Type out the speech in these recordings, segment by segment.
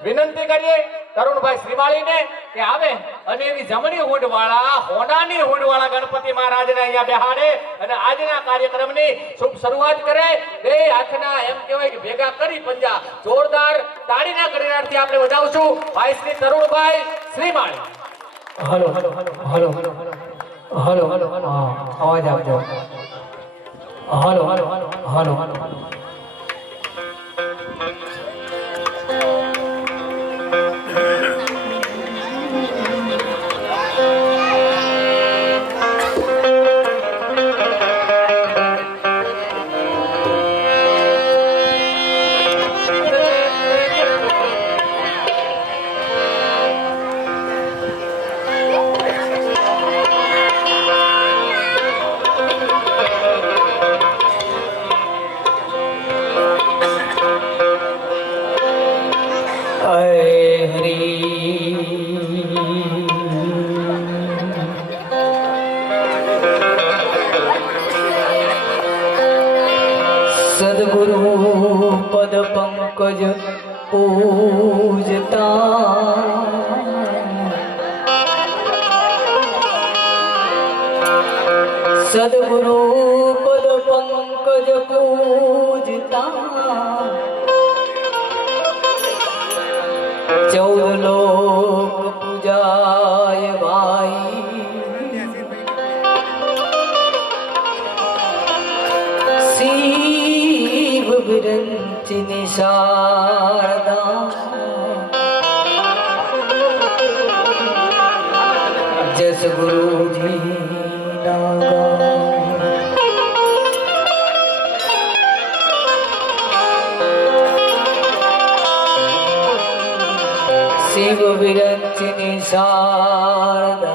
વિનંતી કરીએ તરુણભાઈ શ્રીમાળીને કે આવે અને એવી જમણી હુંડવાળા હોનાની હુંડવાળા ગણપતિ મહારાજને અહીંયા બેહાડે અને આજના કાર્યક્રમની શુભ શરૂઆત કરે બે હાથના એમ કહેવાય કે ભેગા કરી પંજા જોરદાર તાળીના ગણનારથી આપણે વધાવશું ભાઈ Shri Tarunbhai Shrimali hello hello hello hello hello hello હા અવાજ આપજો હલો હલો હલો હલો ਹਰੇ। ਹਰੀ ਸਤਿਗੁਰੂ ਪਦ ਪੰਕਜ ਪੂਜਤਾ। ਸਤਿਗੁਰੂ ਪਦ ਪੰਕਜ ਪੂਜਤਾ। ચૌદ લોક પૂજાય ભાઈ. શિવ વિરંચિની શારદા શિવ વિરંચિની શારદા.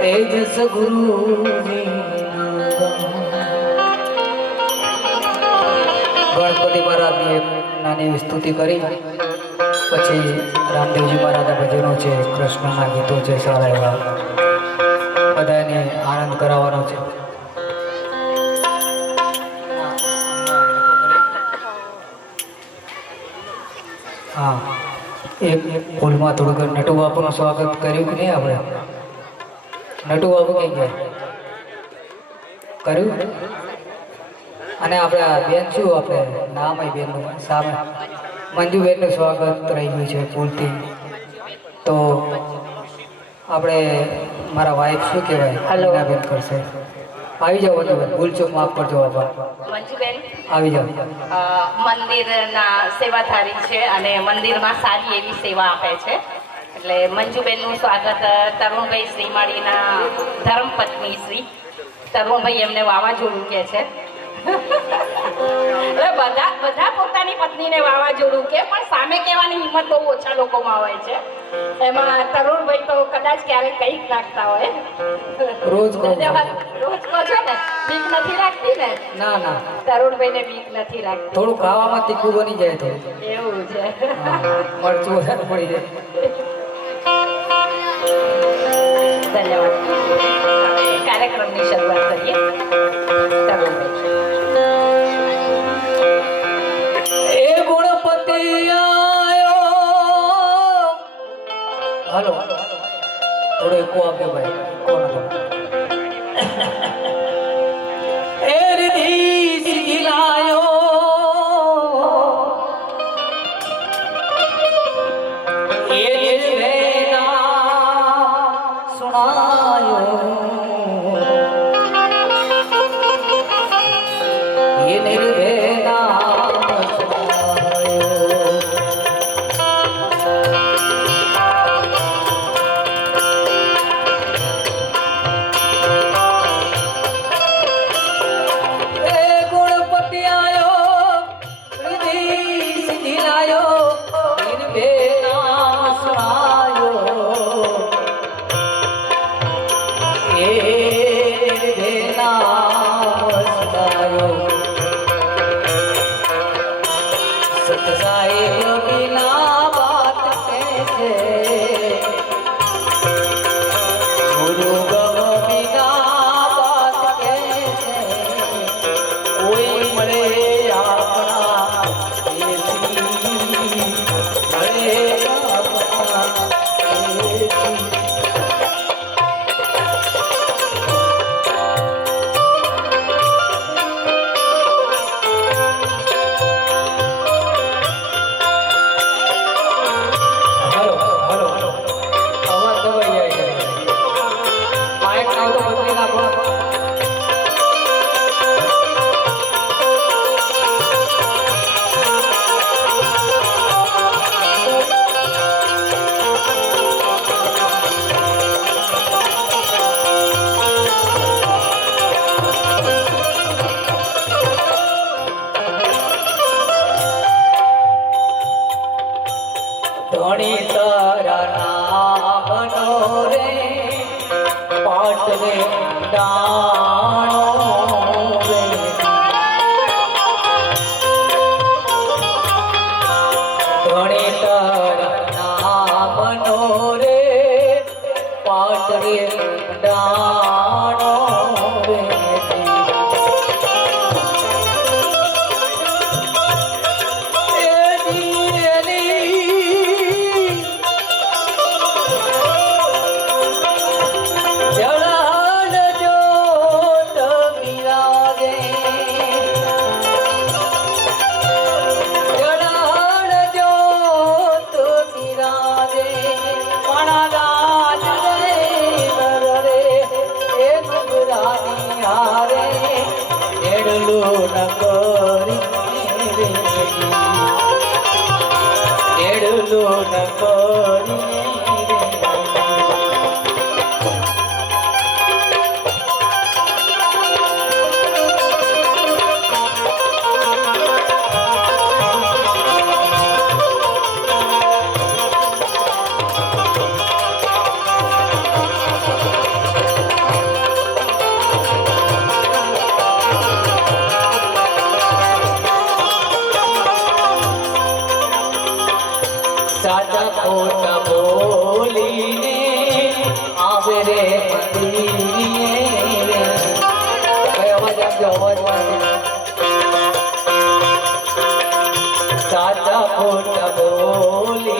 એ ગણપતિ મહારાજની નાની વિસ્તુતિ સ્તુતિ કરી. પછી રામદેવજી મહારાજના ભજનો છે, કૃષ્ણના ગીતો છે સારા એવા. બધાને આનંદ કરાવવાનો છે. હા. એક ફૂલમાં થોડુંક નટુ બાપુનું સ્વાગત કર્યું કે નહીં આપણે? નટુ બાપુ કઈ ગયા. કર્યું? અને આપણે બેન શું આપણે? નામ આવી બેનનું સામે. મંજુબેનનું સ્વાગત રહી ગયું છે ફૂલથી. તો આપણે મારા વાઈફ શું કહેવાય? Hello. બેન કરશે. આવી જાઓ મંજુબેન ભૂલચૂક માફ કરજો બાપા. મંજુબેન આવી જાઓ. મંદિરના સેવાધારી છે અને મંદિરમાં સારી એવી સેવા આપે છે. એટલે મંજુબેનનું સ્વાગત અ, તરુણભાઈ શ્રીમાળીના ધર્મપત્ની શ્રી. તરુણભાઈ એમને વાવાઝોડું કહે છે. બધા બધા પોતાની પત્નીને વાવાઝોડું કે પણ સામે કહેવાની હિંમત બહુ ઓછા લોકોમાં હોય છે. એમાં તરુણભાઈ તો કદાચ ક્યારેક કંઈક નાખતા હોય. રોજ. રોજ કહો છો ને? બીક નથી રાખતી ને? ના ના. તરુણભાઈને બીક નથી રાખતી થોડું ખાવામાં તીખું બની જાય તો એવું છે. મરચું વધારે પડી જાય. ધન્યવાદ. કાર્યક્રમની શરૂઆત કરીએ. તરુણભાઈ. એકો આપજો ભાઈ. કોણ એ રીધિ એ નિર્વેના તારા નામનો રે પાટ રે করুণা কর સાચા ખોટા બોલીને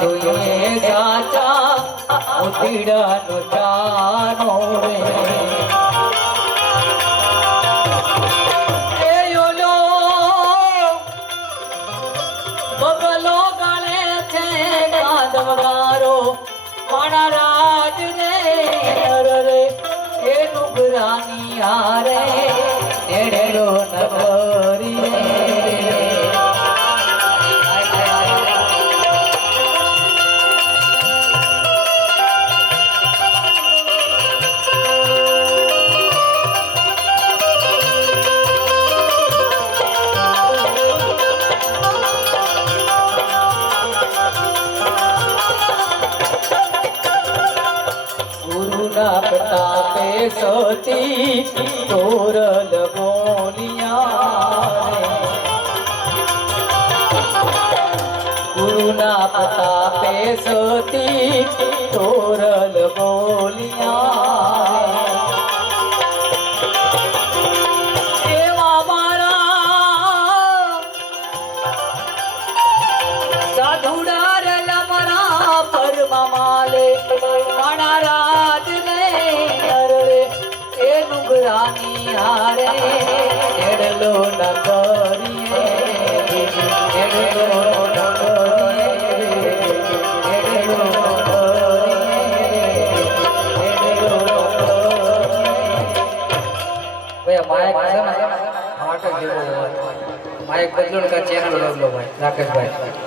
જોઈએ સાચા ઉતીડાનો જાનો રે રાજ રે રે એ નુગરાની હારે ગુરુના પ્રતાપે સતી તોરલ બોલિયા. ગુરુના પ્રતાપે સતી તોરલ બોલિયા હારે એડલો ન કરીએ એડલો ન કરીએ એડલો માયક છે ચેનલ બદલો ભાઈ રાકેશભાઈ.